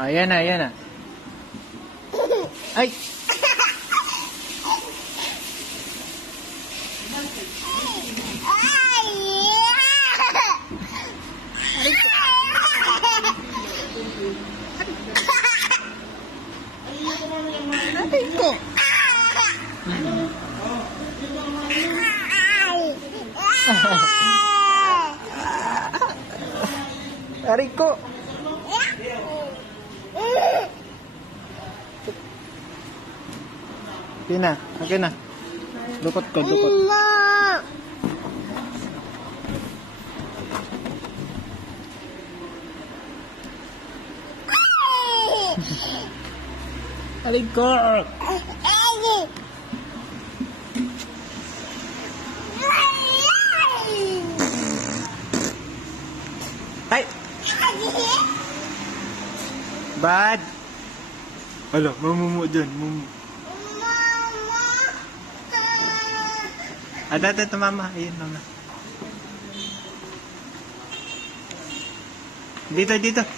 Ayan na, ayan na. Ay! Aray ko! Aray ko! Okay na, okay na. Dukot ko, dukot. Aray ko! Ay! Bad! Alo, mamumu dyan, mumu. Ito, mama. Ayun, mama. Dito, dito.